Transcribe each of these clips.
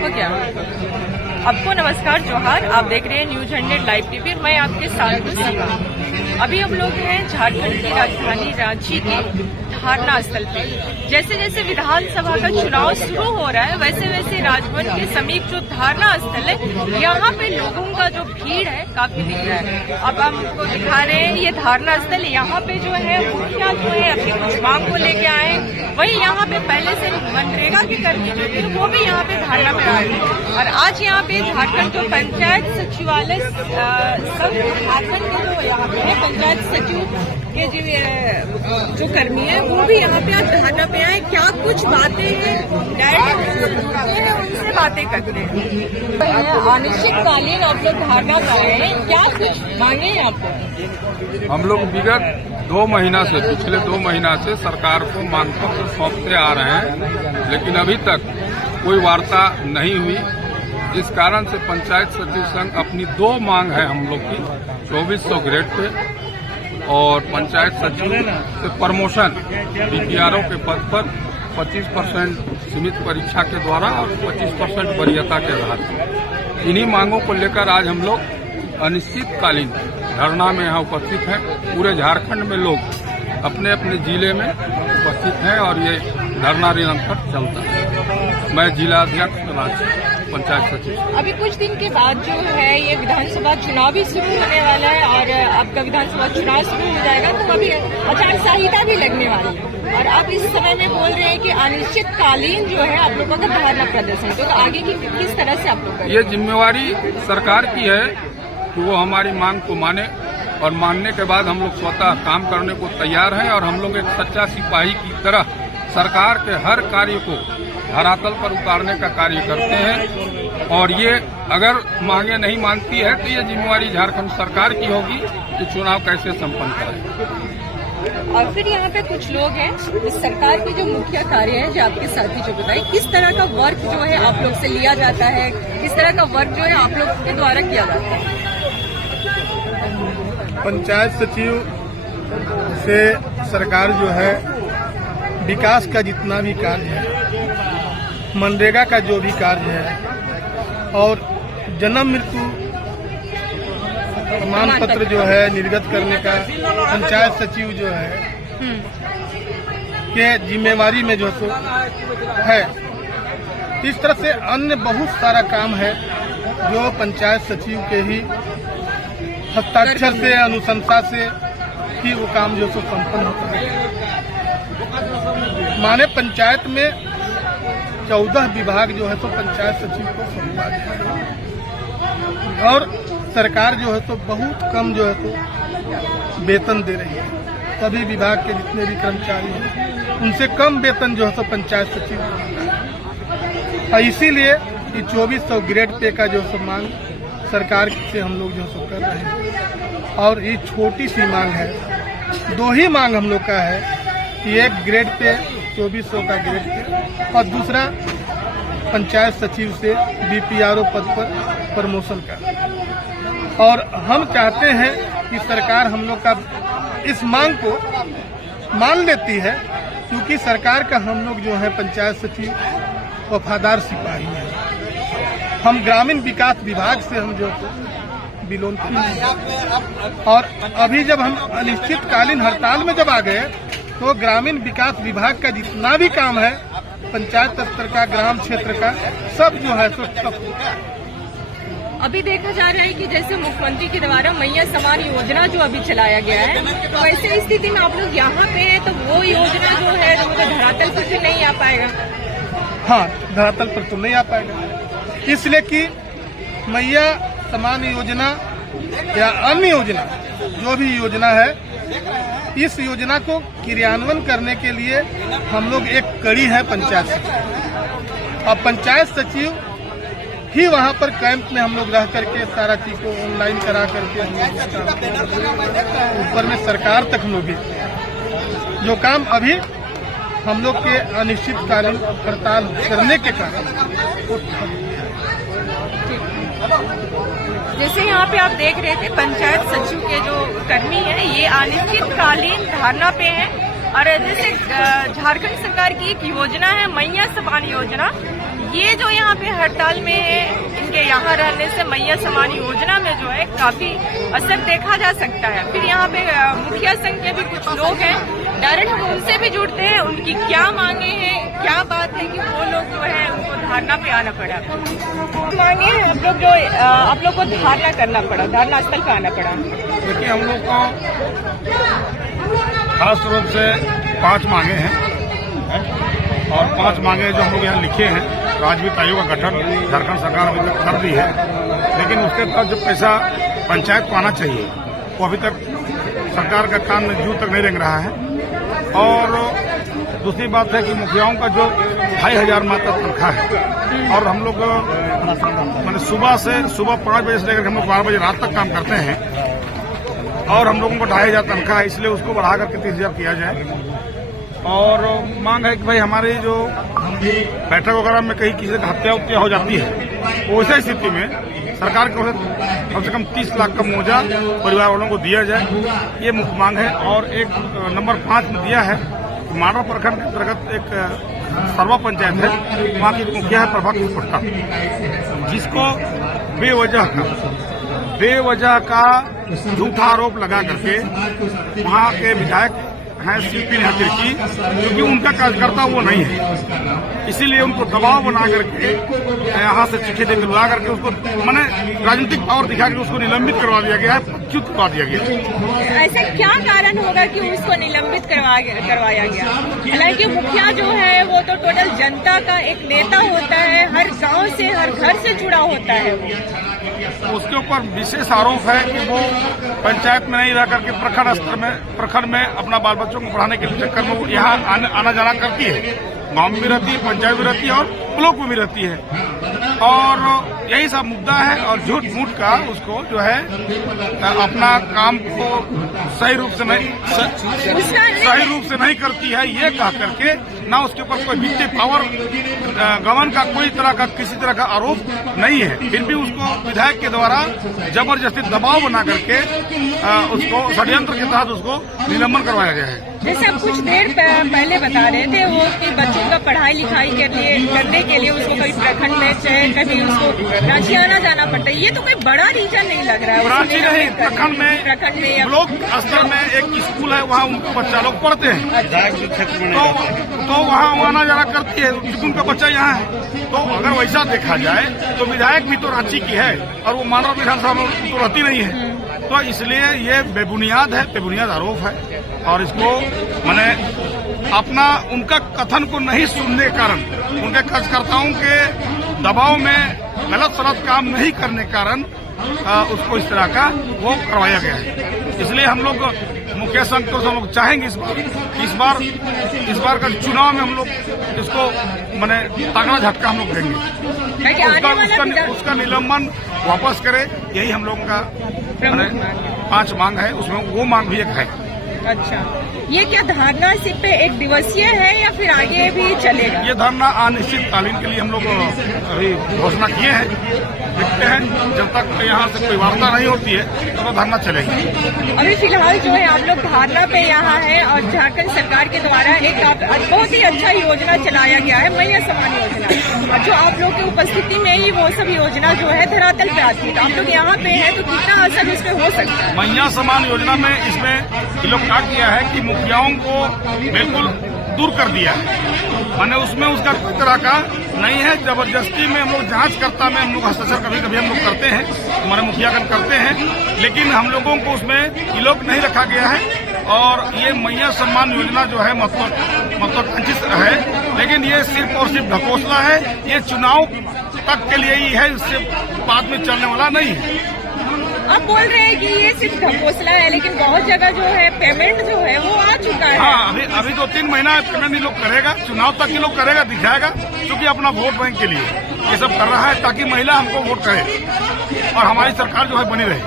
हो गया। आपको नमस्कार, जोहार। आप देख रहे हैं न्यूज 100 लाइव टीवी। मैं आपके साथ हूँ सीमा। अभी हम लोग हैं झारखंड की राजधानी रांची के धारणा स्थल पे। जैसे जैसे विधानसभा का चुनाव शुरू हो रहा है वैसे वैसे राजभवन के समीप जो धारणा स्थल है यहाँ पे लोगों का जो भीड़ है काफी दिख रहा है। अब हमको दिखा रहे हैं ये धारणा स्थल। यहाँ पे जो है मुखिया जो है अपनी कुछ मांग को लेके आए। वही यहाँ पे पहले से मनरेगा के कर्मी जो थे वो भी यहाँ पे धारणा पे आए थे। और आज यहाँ पे झारखंड जो पंचायत सचिवालय सब झारखंड के जो यहाँ पे है पंचायत सचिव के जो कर्मी है वो भी यहाँ पे आज धरना पे आए। क्या कुछ बातें हैं उनसे बातें करते हैं। अनिश्चितकालीन आप लोग धरना पे आए हैं, क्या कुछ मांगे हैं आपको? हम लोग विगत 2 महीना से पिछले 2 महीना से सरकार को मांग पत्र सौंपते आ रहे हैं, लेकिन अभी तक कोई वार्ता नहीं हुई। इस कारण से पंचायत सचिव संघ अपनी 2 मांग है हम लोग की 2400 ग्रेड पे और पंचायत सचिव से प्रमोशन बीपीआरओ के पद पर 25% सीमित परीक्षा के द्वारा और 25% वरीयता के आधार पर। इन्हीं मांगों को लेकर आज हम लोग अनिश्चितकालीन धरना में यहाँ उपस्थित हैं। पूरे झारखंड में लोग अपने अपने जिले में उपस्थित हैं और ये धरना निरंतर चलता है। मैं जिला अध्यक्ष रांची पंचायत सचिव। अभी कुछ दिन के बाद जो है ये विधानसभा चुनाव भी शुरू होने वाला है और आपका विधानसभा चुनाव शुरू हो जाएगा तो अभी आचार संहिता भी लगने वाली है और आप इस समय में बोल रहे हैं कि अनिश्चितकालीन जो है आप लोगों का धरना प्रदर्शन, तो आगे की किस तरह से आप लोग? ये जिम्मेवारी सरकार की है कि वो हमारी मांग को माने और मानने के बाद हम लोग स्वतः काम करने को तैयार हैं और हम लोग एक सच्चा सिपाही की तरह सरकार के हर कार्य को धरातल पर उतारने का कार्य करते हैं। और ये अगर मांगे नहीं मानती है तो ये जिम्मेवारी झारखंड सरकार की होगी कि चुनाव कैसे संपन्न करें। और फिर यहाँ पे कुछ लोग हैं इस सरकार के जो मुख्य कार्य है जो आपके साथी जो बताए, किस तरह का वर्क जो है आप लोग से लिया जाता है, किस तरह का वर्क जो है आप लोग के द्वारा किया जाता है? पंचायत सचिव से सरकार जो है विकास का जितना भी कार्य है, मनरेगा का जो भी कार्य है और जन्म मृत्यु प्रमाण पत्र जो है निर्गत करने का पंचायत सचिव जो है के जिम्मेवारी में जो तो है। इस तरह से अन्य बहुत सारा काम है जो पंचायत सचिव के ही हस्ताक्षर से अनुशंसा से ही वो काम जो सो संपन्न होता है। माने पंचायत में 14 विभाग जो है तो पंचायत सचिव को सौंपा गया है और सरकार जो है तो बहुत कम जो है तो वेतन दे रही है। सभी विभाग के जितने भी कर्मचारी हैं उनसे कम वेतन जो है तो पंचायत सचिव को। इसीलिए ये 2400 ग्रेड पे का जो सो मांग सरकार से हम लोग जो सो कर रहे हैं और ये छोटी सी मांग है। 2 ही मांग हम लोग का है कि एक ग्रेड पे 2400 का ग्रेड पे और दूसरा पंचायत सचिव से बीपीआरओ पद पर प्रमोशन का। और हम चाहते हैं कि सरकार हम लोग का इस मांग को मान लेती है क्योंकि सरकार का हम लोग जो है पंचायत सचिव वफादार सिपाही हैं। हम ग्रामीण विकास विभाग से हम जो बिलोंग करते हैं और अभी जब हम अनिश्चितकालीन हड़ताल में जब आ गए तो ग्रामीण विकास विभाग का जितना भी काम है पंचायत स्तर का ग्राम क्षेत्र का सब जो है सो अभी देखा जा रहा है कि जैसे मुख्यमंत्री के द्वारा मैया समान योजना जो अभी चलाया गया है तो ऐसे स्थिति में आप लोग यहाँ पे हैं तो वो योजना जो है तो धरातल पर तो नहीं आ पाएगा। हाँ, धरातल पर तो नहीं आ पाएगा इसलिए कि मैया समान योजना या अन्य योजना जो भी योजना है इस योजना को क्रियान्वयन करने के लिए हम लोग एक कड़ी है पंचायत सचिव और पंचायत सचिव ही वहाँ पर कैंप में हम लोग रह करके सारा चीज को ऑनलाइन करा करके ऊपर में सरकार तक हम लोग जो काम अभी हम लोग के अनिश्चितकालीन हड़ताल करने के कारण जैसे यहाँ पे आप देख रहे थे पंचायत सचिव के जो कर्मी हैं ये अनिश्चितकालीन धरना पे हैं और जैसे झारखंड सरकार की एक योजना है मैया समान योजना ये जो यहाँ पे हड़ताल में है, इनके यहाँ रहने से मैया समान योजना में जो है काफी असर देखा जा सकता है। फिर यहाँ पे मुखिया संघ के भी कुछ लोग हैं, डायरेक्ट हम उनसे भी जुड़ते हैं, उनकी क्या मांगे हैं, क्या बात है कि वो लोग जो है उनको धारणा पे आना पड़ा। मांगे हैं आप लोग को धारणा करना पड़ा, धारणा स्थल पे आना पड़ा। देखिए, हम लोग को खास रूप से 5 मांगे हैं और 5 मांगे जो हम लोग यहाँ लिखे हैं। राजवित्त आयोग का गठन झारखंड सरकार ने कर दी है, लेकिन उसके तहत जो पैसा पंचायत को आना चाहिए वो अभी तक सरकार का कान में जू तक नहीं रेंग रहा है। और दूसरी बात है कि मुखियाओं का जो 2500 मात्र तनख्वाह है, और हम लोग मैंने सुबह 5 बजे से लेकर हम लोग 12 बजे रात तक काम करते हैं, और हम लोगों को 2500 तनख्वाह है, इसलिए उसको बढ़ा करके 30,000 किया जाए। और मांग है कि भाई हमारी जो बैठक वगैरह में कहीं किसी का हत्या उत्या हो जाती है, वैसे स्थिति में सरकार की ओर से कम से कम 30 लाख का मुआवजा परिवार वालों को दिया जाए, ये मुख्य मांग है। और एक नंबर 5 में दिया है, मांडवा प्रखंड के अंतर्गत एक सर्वा पंचायत है, वहाँ की मुखिया है प्रभाकर पुट्टा, जिसको बेवजह का झूठा आरोप लगा करके वहाँ के विधायक हैं शिल्पी तिर्की, क्योंकि उनका कार्यकर्ता वो नहीं है, इसीलिए उनको दबाव बना करके यहाँ से चिट्ठी देकर बुला करके उसको मैंने राजनीतिक पावर दिखा के उसको निलंबित करवा दिया गया है, च्युत करवा दिया गया। ऐसा क्या कारण होगा कि उसको निलंबित करवाया गया? हालांकि मुखिया जो है वो तो टोटल जनता का एक नेता होता है, हर गांव से हर घर से जुड़ा होता है वो। उसके ऊपर विशेष आरोप है कि वो पंचायत में नहीं रह करके प्रखंड में अपना बाल बच्चों को पढ़ाने के चक्कर में वो यहाँ आना जाना करती है, गांव में भी रहती है, पंचायत भी रहती है और ब्लॉक में भी रहती है, और यही सब मुद्दा है। और झूठ मूठ का उसको जो है अपना काम को सही रूप से नहीं करती है, ये कह करके ना उसके ऊपर कोई वित्तीय पावर गबन का कोई तरह का किसी तरह का आरोप नहीं है, फिर भी उसको विधायक के द्वारा जबरदस्ती दबाव बना करके उसको षड्यंत्र के तहत उसको निलंबन करवाया गया है। जैसे आप कुछ देर पहले बता रहे थे वो कि बच्चों का पढ़ाई लिखाई करने के लिए उसको कभी प्रखंड में चाहे कभी उसको रांची आना जाना पड़ता है, ये तो कोई बड़ा रीजन नहीं लग रहा है। रांची नहीं, प्रखंड में ब्लॉक स्तर में एक स्कूल है, वहाँ उनके बच्चा लोग पढ़ते हैं, तो वहाँ आना जाना करती है, उनका बच्चा यहाँ है। तो अगर वैसा देखा जाए तो विधायक भी तो रांची की है और वो मानव विधानसभा में तो रहती नहीं है, तो इसलिए ये बेबुनियाद आरोप है। और इसको मैंने अपना उनका कथन को नहीं सुनने के कारण, उनके कार्यकर्ताओं के दबाव में गलत सलत काम नहीं करने के कारण उसको इस तरह का वो करवाया गया है। इसलिए हम लोग मुखिया संघ को हम लोग चाहेंगे इस बार का चुनाव में हम लोग इसको मैंने तगड़ा झटका हम लोग देंगे, उसका निलंबन वापस करे, यही हम लोगों का 5 मांग है, उसमें वो मांग भी एक है। अच्छा, ये क्या धरना सिर्फ एक दिवसीय है या फिर आगे भी चलेगा? ये धरना अनिश्चितकालीन के लिए हम लोग अभी घोषणा किए हैं, देखते हैं जब तक यहाँ से कोई वार्ता नहीं होती है तब तो धरना चलेगी। अभी फिलहाल जो है आप लोग धरना पे यहाँ है और झारखंड सरकार के द्वारा एक बहुत ही अच्छा योजना चलाया गया है, मैया समान योजना, और जो आप लोग की उपस्थिति में ही वो सब योजना जो है धरातल पे आती है, तो आप लोग यहाँ पे है तो कितना असर इस पे हो सकता है? मैया समान योजना में इसमें लोग क्या किया है कि मुखियाओं को बिल्कुल दूर कर दिया है, माने उसमें उसका कोई तरह का नहीं है, जबरदस्ती में हम लोग जांचकर्ता में हम लोग हस्ताक्षर कभी हम लोग करते हैं, हमारे मुखियागण करते हैं, लेकिन हम लोगों को उसमें ये लोग नहीं रखा गया है। और ये मैया सम्मान योजना जो है महत्वाकांक्षी है, लेकिन ये सिर्फ और सिर्फ ढकोसला है, ये चुनाव तक के लिए ही है, इससे बाद में चलने वाला नहीं है। आप बोल रहे हैं कि ये सिर्फ ढकोसला है, लेकिन बहुत जगह जो है पेमेंट जो है वो आ चुका है। हाँ, अभी 2-3 महीना पेमेंट ये लोग करेगा, चुनाव तक ये लोग करेगा, दिखाएगा, क्योंकि अपना वोट बैंक के लिए ये सब कर रहा है ताकि महिला हमको वोट करे और हमारी सरकार जो है बनी रहे।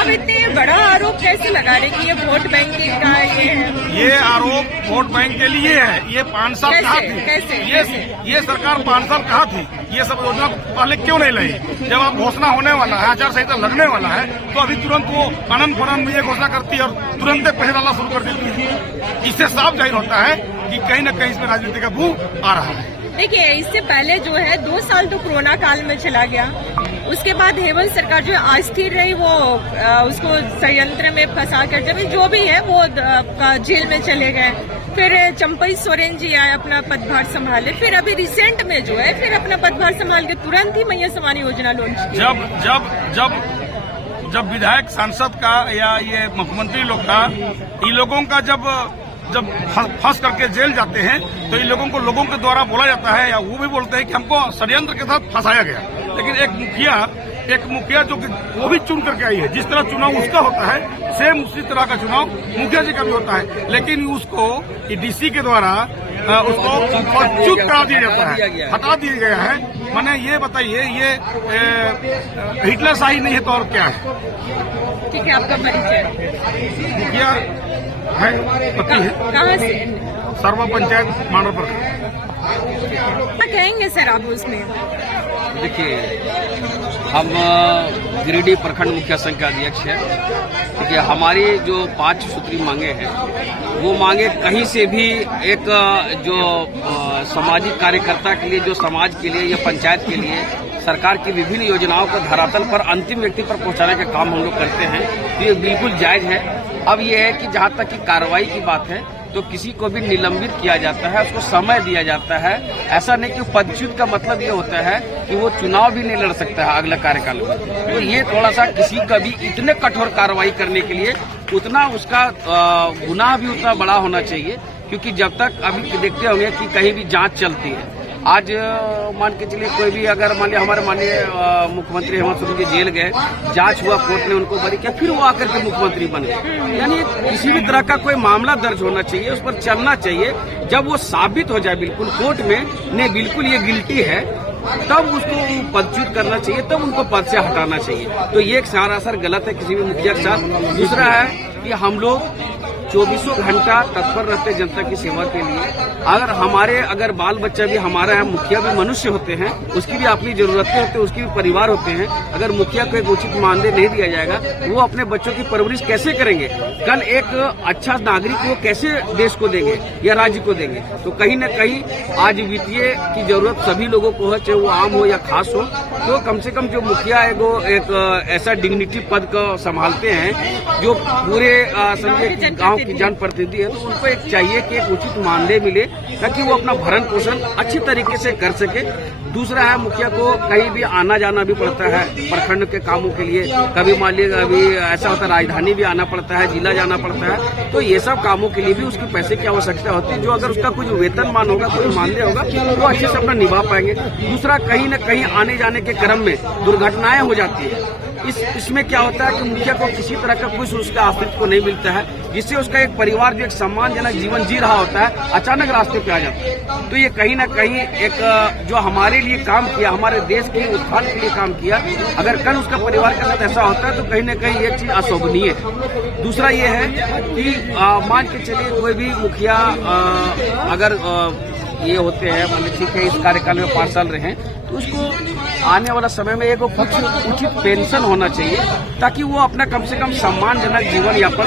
अब इतने बड़ा आरोप कैसे लगा रहे कि ये वोट बैंक का ये है? ये आरोप वोट बैंक के लिए है। ये 5 साल कहाँ थी? ये सरकार 5 साल कहाँ थी? ये सब योजना पहले क्यों नहीं लाई? जब अब घोषणा होने वाला है, आचार संहिता लगने वाला है, तो अभी तुरंत वो अनंत फनन में ये घोषणा करती है और तुरंत पैसे डालना शुरू कर देती है। इससे साफ जाहिर होता है कि कहीं न कहीं इसमें राजनीति का बू आ रहा है। देखिए, इससे पहले जो है 2 साल तो कोरोना काल में चला गया। उसके बाद हेमंत सरकार जो अस्थिर रही, वो उसको संयंत्र में फंसा कर जब जो भी है वो जेल में चले गए। फिर चंपई सोरेन जी आए, अपना पदभार संभाले। फिर अभी रिसेंट में जो है फिर अपना पदभार संभाल के तुरंत ही मैया समानी योजना लॉन्च की। जब विधायक सांसद का या ये मुख्यमंत्री लोग का, इन लोगों का जब फंस करके जेल जाते हैं तो इन लोगों को लोगों के द्वारा बोला जाता है, या वो भी बोलते हैं कि हमको षड्यंत्र के साथ फंसाया गया। लेकिन एक मुखिया जो कि वो भी चुन करके आई है, जिस तरह चुनाव उसका होता है सेम उसी तरह का चुनाव मुखिया जी का भी होता है, लेकिन उसको डीसी के द्वारा उसको च्युत करा दिया जाता है, हटा दिया गया है। मैंने ये बताइए, ये हिटलर शाही नहीं है तो और क्या है? ठीक है, आपका परिचय? मुखिया है, पति है। कहाँ से? सर्वा पंचायत मानव पर। क्या कहेंगे सर आप उसमें? देखिए, हम गिरिडीह प्रखंड मुखिया संघ के अध्यक्ष हैं। देखिए, हमारी जो 5 सूत्री मांगे हैं, वो मांगे कहीं से भी एक जो सामाजिक कार्यकर्ता के लिए, जो समाज के लिए या पंचायत के लिए सरकार की विभिन्न योजनाओं को धरातल पर अंतिम व्यक्ति पर पहुंचाने का काम हम लोग करते हैं, तो ये बिल्कुल जायज है। अब ये है कि जहां तक की कार्रवाई की बात है, तो किसी को भी निलंबित किया जाता है, उसको समय दिया जाता है। ऐसा नहीं कि पदच्युत का मतलब ये होता है कि वो चुनाव भी नहीं लड़ सकता है अगले कार्यकाल में। तो ये थोड़ा सा किसी का भी इतने कठोर कार्रवाई करने के लिए उतना उसका गुनाह भी उतना बड़ा होना चाहिए, क्योंकि जब तक अभी देखते होंगे कि कहीं भी जांच चलती है। आज मान के चलिए कोई भी अगर मान लिया हमारे माननीय मुख्यमंत्री हेमंत सोरेन जी जेल गए, जांच हुआ, कोर्ट ने उनको बरी किया, फिर वो आकर के मुख्यमंत्री बन गए। यानी किसी भी तरह का कोई मामला दर्ज होना चाहिए, उस पर चलना चाहिए। जब वो साबित हो जाए बिल्कुल कोर्ट में ने बिल्कुल ये गिल्टी है, तब उसको पदच्युत करना चाहिए, तब उनको पद से हटाना चाहिए। तो ये एक सरासर गलत है किसी भी मुखिया के साथ। दूसरा है कि हम लोग 24 घंटा तत्पर रहते जनता की सेवा के लिए। अगर बाल बच्चा भी हमारा है, मुखिया भी मनुष्य होते हैं, उसकी भी अपनी जरूरतें होती है, उसके भी परिवार होते हैं। अगर मुखिया को एक उचित मानदेय नहीं दिया जाएगा, वो अपने बच्चों की परवरिश कैसे करेंगे? कल एक अच्छा नागरिक वो कैसे देश को देंगे या राज्य को देंगे? तो कहीं न कहीं आज वित्तीय की जरूरत सभी लोगों को है, चाहे वो आम हो या खास हो। तो कम से कम जो मुखिया है वो एक ऐसा डिग्निटी पद को संभालते हैं जो पूरे समझे गाँव की जनप्रतिनिधि है, तो उनको एक चाहिए कि एक उचित मानदेय मिले ताकि वो अपना भरण पोषण अच्छी तरीके से कर सके। दूसरा है, मुखिया को कहीं भी आना जाना भी पड़ता है प्रखंड के कामों के लिए। कभी मान लीजिए अभी ऐसा होता है राजधानी भी आना पड़ता है, जिला जाना पड़ता है, तो ये सब कामों के लिए भी उसकी पैसे की आवश्यकता होती है। जो अगर उसका कुछ वेतनमान होगा, कोई मानदेय होगा, तो अच्छे से अपना निभा पाएंगे। दूसरा, कहीं न कहीं आने जाने के क्रम में दुर्घटनाएं हो जाती है। इसमें क्या होता है कि मुखिया को किसी तरह का कुछ उसका अस्तित्व को नहीं मिलता है, जिससे उसका एक परिवार जो एक सम्मानजनक जीवन जी रहा होता है, अचानक रास्ते पे आ जाता है। तो ये कहीं ना कहीं एक जो हमारे लिए काम किया, हमारे देश के उत्थान के लिए काम किया, अगर कल उसका परिवार के साथ ऐसा होता है तो कहीं ना कहीं ये चीज अशोभनीय है। दूसरा ये है कि मान के चलिए कोई भी मुखिया अगर ये होते हैं, मान लीजिए ठीक है इस कार्यकाल में 5 साल रहे, तो उसको आने वाला समय में एक उचित पेंशन होना चाहिए ताकि वो अपना कम से कम सम्मानजनक जीवन यापन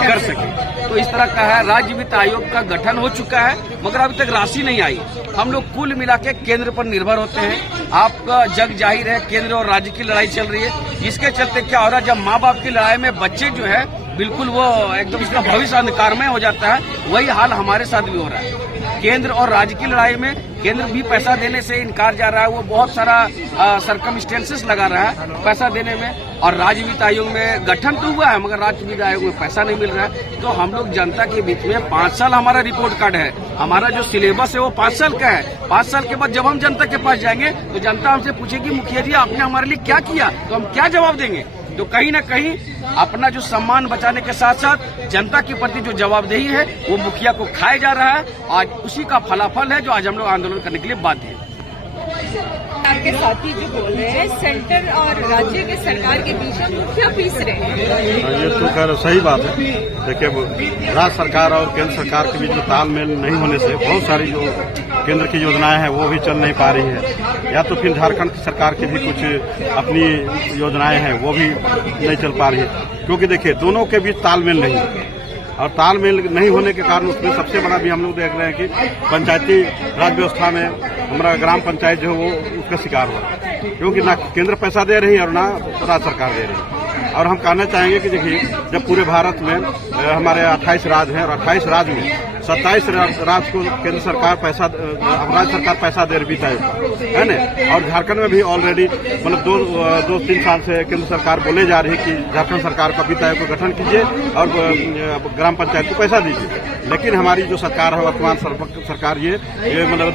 कर सके। तो इस तरह का है। राज्य वित्त आयोग का गठन हो चुका है, मगर अभी तक राशि नहीं आई। हम लोग कुल मिला के केंद्र पर निर्भर होते हैं। आपका जग जाहिर है, केंद्र और राज्य की लड़ाई चल रही है, जिसके चलते क्या हो रहा है, जब माँ बाप की लड़ाई में बच्चे जो है बिल्कुल वो एकदम उसका भविष्य अंधकारमय हो जाता है, वही हाल हमारे साथ भी हो रहा है। केंद्र और राज्य की लड़ाई में केंद्र भी पैसा देने से इनकार जा रहा है, वो बहुत सारा सरकमस्टेंसेस लगा रहा है पैसा देने में। और राज्य वित्त आयोग में गठन तो हुआ है, मगर राज्य वित्त आयोग में पैसा नहीं मिल रहा है। तो हम लोग जनता के बीच में 5 साल हमारा रिपोर्ट कार्ड है, हमारा जो सिलेबस है वो 5 साल का है। 5 साल के बाद जब हम जनता के पास जाएंगे तो जनता हमसे पूछेगी मुखिया जी आपने हमारे लिए क्या किया, तो हम क्या जवाब देंगे? तो कहीं न कहीं अपना जो सम्मान बचाने के साथ साथ जनता के प्रति जो जवाबदेही है वो मुखिया को खाया जा रहा है। आज उसी का फलाफल है जो आज हम लोग आंदोलन करने के लिए बाध्य हैं। आपके साथी जो बोल रहे हैं सेंटर और राज्य के सरकार के बीच में मुखिया पीस रहे हैं, ये तो खैर सही बात है। देखिए, राज्य सरकार और केंद्र सरकार के बीच में तालमेल नहीं होने से बहुत सारी जो केंद्र की योजनाएं हैं वो भी चल नहीं पा रही है, या तो फिर झारखंड सरकार की भी कुछ अपनी योजनाएं हैं वो भी नहीं चल पा रही है, क्योंकि देखिए दोनों के बीच तालमेल नहीं है। और तालमेल नहीं होने के कारण उसमें सबसे बड़ा भी हम लोग देख रहे हैं कि पंचायती राज व्यवस्था में हमारा ग्राम पंचायत जो है वो उसका शिकार हुआ, क्योंकि ना केंद्र पैसा दे रही है और ना राज्य सरकार दे रही है। और हम कहना चाहेंगे कि देखिए, जब पूरे भारत में हमारे 28 राज्य हैं और 28 राज्य में 27 राज्य को केंद्र सरकार पैसा, राज्य सरकार पैसा दे रही है ना। और झारखंड में भी ऑलरेडी मतलब 2-3 साल से केंद्र सरकार बोले जा रही है कि झारखंड सरकार का वित्त आयोग को गठन कीजिए और ग्राम पंचायत को पैसा दीजिए। लेकिन हमारी जो सरकार है, वर्तमान सरकार, ये मतलब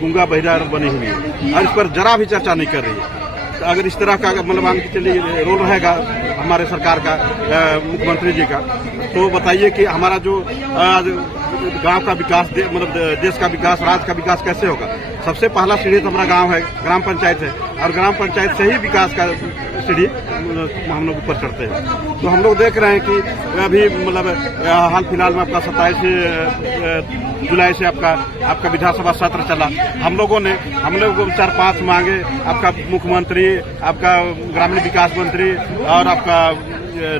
गूंगा बहिरा बनी हुई है और इस पर जरा भी चर्चा नहीं कर रही है। तो अगर इस तरह का मतलब मान के चलिए रोल रहेगा हमारे सरकार का, मुख्यमंत्री जी का, तो बताइए कि हमारा जो गांव का विकास, मतलब देश का विकास, राज्य का विकास कैसे होगा। सबसे पहला सीढ़ी तो हमारा गांव है, ग्राम पंचायत है, और ग्राम पंचायत से ही विकास का सीढ़ी हम लोग ऊपर चढ़ते हैं। तो हम लोग देख रहे हैं कि अभी मतलब हाल फिलहाल में आपका 27 जुलाई से आपका विधानसभा सत्र चला। हम लोगों 4-5 मांगे आपका मुख्यमंत्री, आपका ग्रामीण विकास मंत्री और आपका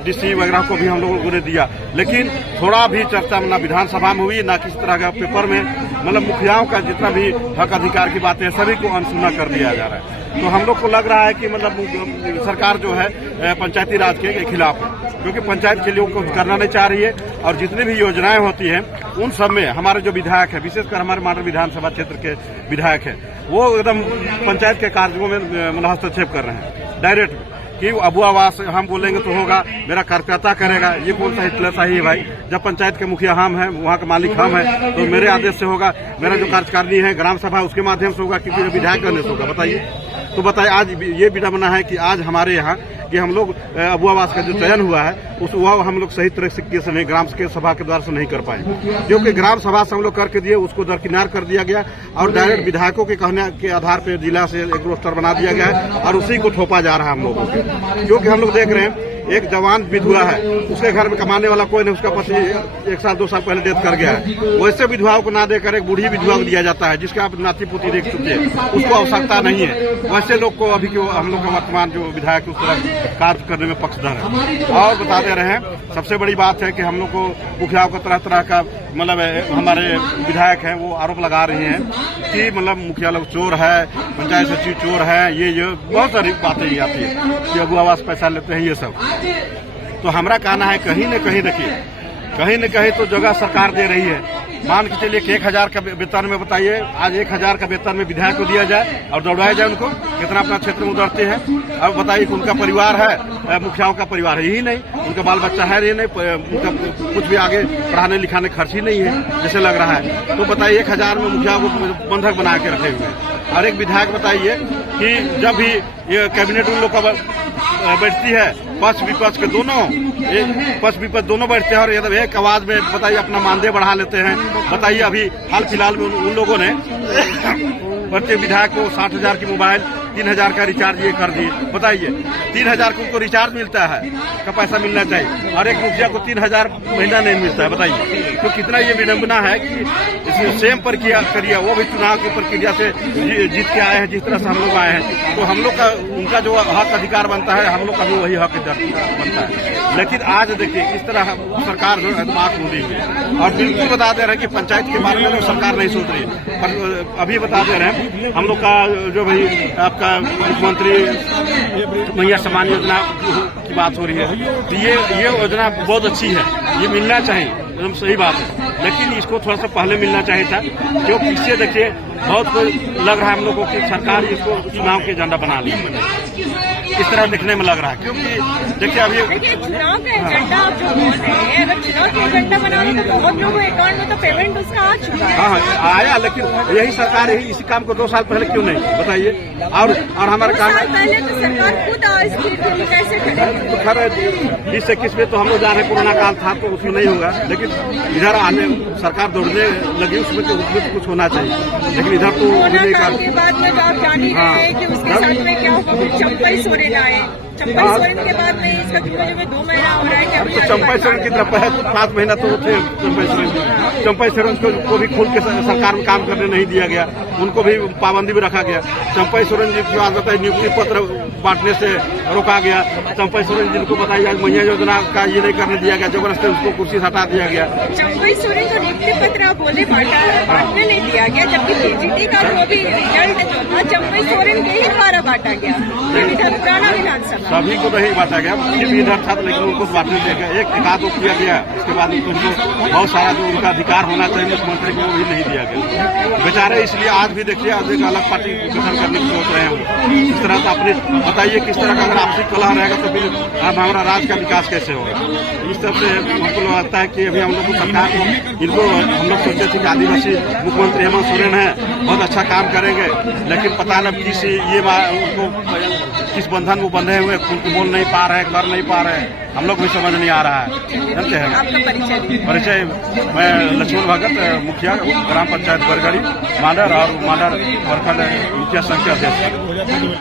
डीसी वगैरह को भी हम लोगों ने दिया, लेकिन थोड़ा भी चर्चा ना विधानसभा में हुई, ना किसी तरह का पेपर में। मतलब मुखियाओं का जितना भी हक अधिकार की बातें सभी को अनसुना कर दिया जा रहा है। तो हम लोग को लग रहा है कि मतलब सरकार जो है पंचायती राज के खिलाफ है, क्योंकि पंचायत के लिए कुछ करना नहीं चाह रही है। और जितनी भी योजनाएं होती हैं उन सब में हमारे जो विधायक है, विशेषकर हमारे मॉडल विधानसभा क्षेत्र के विधायक है, वो एकदम पंचायत के कार्यों में मतलब हस्तक्षेप कर रहे हैं डायरेक्ट, कि अबू आवास हम बोलेंगे तो होगा, मेरा कार्यकर्ता करेगा। ये कौन सा हितलरशाही है भाई? जब पंचायत के मुखिया हम हैं, वहाँ का मालिक हम हैं, तो मेरे आदेश से होगा। मेरा जो कार्यकारिणी है ग्राम सभा, उसके माध्यम से होगा कि विधायक करने से होगा? बताइए। तो बताइए, आज ये विडंबना है कि आज हमारे यहाँ कि हम लोग अबू आवास का जो चयन हुआ है वह हम लोग सही तरीके से नहीं, ग्राम के सभा के द्वारा से नहीं कर पाए, क्योंकि ग्राम सभा से हम लोग करके दिए, उसको दरकिनार कर दिया गया और डायरेक्ट विधायकों के कहने के आधार पर जिला से एक रोस्टर बना दिया गया है और उसी को थोपा जा रहा है हम लोगों को। क्योंकि हम लोग देख रहे हैं एक जवान विधवा है, उसके घर में कमाने वाला कोई नहीं, उसका पति 1 साल 2 साल पहले डेथ कर गया है। वैसे विधवाओं को ना देकर एक बूढ़ी विधवा को दिया जाता है, जिसका आप नाती पोती देख चुके हैं, उसको आवश्यकता नहीं है। वैसे लोग को अभी हम लोग का वर्तमान जो विधायक उस तरह कार्य करने में पक्षधर है। और बता दे रहे हैं, सबसे बड़ी बात है कि हम लोग को मुखियाओं को तरह तरह का मतलब हमारे विधायक हैं वो आरोप लगा रहे हैं कि मतलब मुखिया लोग चोर है, पंचायत सचिव चोर है, ये बहुत सारी बातें आती है कि अबू आवास पैसा लेते हैं, ये सब। तो हमारा कहना है कहीं न कहीं देखिए, कहीं न कहीं तो जगह सरकार दे रही है। मान के चलिए कि 1000 का वेतन में, बताइए आज 1000 का वेतन में विधायक को दिया जाए और दौड़ाया जाए उनको, कितना अपना क्षेत्र में उधरते हैं। अब बताइए कि उनका परिवार है, मुखियाओं का परिवार है ही नहीं, उनका बाल बच्चा है ही नहीं, उनका कुछ भी आगे पढ़ाने लिखाने खर्च ही नहीं है जैसे लग रहा है। तो बताइए 1000 में मुखिया को बंधक बना के रखे हुए हैं। और एक विधायक बताइए कि जब भी ये कैबिनेट उन लोग का बैठती है, पक्ष विपक्ष के दोनों, पक्ष विपक्ष दोनों बैठते हैं और एक आवाज में बताइए अपना मानदेय बढ़ा लेते हैं। बताइए अभी हाल फिलहाल में उन लोगों ने प्रत्येक विधायक को 60,000 की मोबाइल, 3000 का रिचार्ज ये कर दिए। बताइए 3000 को उनको रिचार्ज मिलता है का पैसा मिलना चाहिए और एक मुखिया को 3000 महीना नहीं मिलता है। बताइए तो कितना ये विडंबना है कि इसमें सेम प्रक्रिया करिए, वो भी चुनाव की प्रक्रिया से जीत के आए हैं जिस तरह से हम लोग आए हैं। तो हम लोग का उनका जो हक अधिकार बनता है, हम लोग का भी वही हक बनता है। लेकिन आज देखिए इस तरह सरकार जो है बात हो रही है और बिल्कुल बता दे रहे हैं कि पंचायत के बारे में तो सरकार नहीं सोच रही है। पर अभी बता दे रहे हैं हम लोग का जो भाई आपका मुख्यमंत्री महिला सम्मान योजना की बात हो रही है, तो ये योजना बहुत अच्छी है, ये मिलना चाहिए, एकदम सही बात है। लेकिन इसको थोड़ा सा पहले मिलना चाहिए था, क्योंकि इससे देखिए बहुत लग रहा है हम लोगों की सरकार इसको चुनाव के एजेंडा बना ली, इस तरह देखने में लग रहा है। क्योंकि देखिए अभी चुनाव का एजेंडा आप जो बोल रहे हैं, अगर चुनाव का एजेंडा बना रहे तो बहुत लोगों के अकाउंट में तो पेमेंट उसका आ चुका है। हाँ आया, लेकिन यही सरकार यही इसी काम को 2 साल पहले क्यों नहीं बताइए। और हमारे काम पहले तो सरकार खुद कैसे करेगी? तो खैर 2021 में तो हम लोग जा रहे, कोरोना काल था तो उसमें नहीं होगा, लेकिन इधर आने सरकार दौड़ने लगी, उसमें तो कुछ होना चाहिए, लेकिन इधर तो कोरोना काल के बाद में तो आप जान ही रहे हैं कि उसके साथ में क्या होगा, चंपई सोरेन आए, चंपई सोरेन के बाद में इसका जो 2 महीना हो रहा है क्या? तो चंपई सोरेन की तरफ है 5 महीना तो थे चंपई सोरेन को भी खुल के सरकार में काम करने नहीं दिया गया, उनको भी पाबंदी भी रखा गया। चंपई सोरेन जी की बात है नियुक्ति पत्र बांटने से रोका गया। चंपई सोरेन जी को बताई जाए मैया योजना का ये नहीं करने दिया गया, जबरदस्ती उसको कुर्सी से हटा दिया गया। चंपई सोरेन को नियुक्ति पत्र आप बोले बांटने नहीं दिया गया, जबकि पीजीटी का जो भी रिजल्ट जो था चंपई सोरेन के ही द्वारा बांटा गया, पुराना विधानसभा सभी को नहीं बांटा गया, भी इधर था लेकिन उनको बांटने दिया गया। एक एकाध किया गया, उसके बाद उनको बहुत सारा जो उनका अधिकार होना चाहिए मुख्यमंत्री को वो भी नहीं दिया गया बेचारे। इसलिए आज भी देखिए आज एक अलग पार्टी गठन करने की सोच रहे हैं। इस तरह से अपने बताइए किस तरह का अगर आपसी कलह रहेगा तो फिर हमारा राज्य का विकास कैसे होगा। इस तरह से हमको लगता है कि अभी हम लोग को सरकार को इनको हम लोग सोचते थे कि आदिवासी मुख्यमंत्री हेमंत सोरेन है, बहुत अच्छा काम करेंगे, लेकिन पता न किस ये उनको किस बंधन में बंधे हुए खुल के बोल नहीं पा रहे, कर नहीं पा रहे, हम लोग भी समझ नहीं आ रहा है। जानते हैं परिचय, मैं लक्ष्मण भगत, मुखिया ग्राम पंचायत बरगढ़ी मांडर और मांडर प्रखंड मुखिया संघ के अध्यक्ष।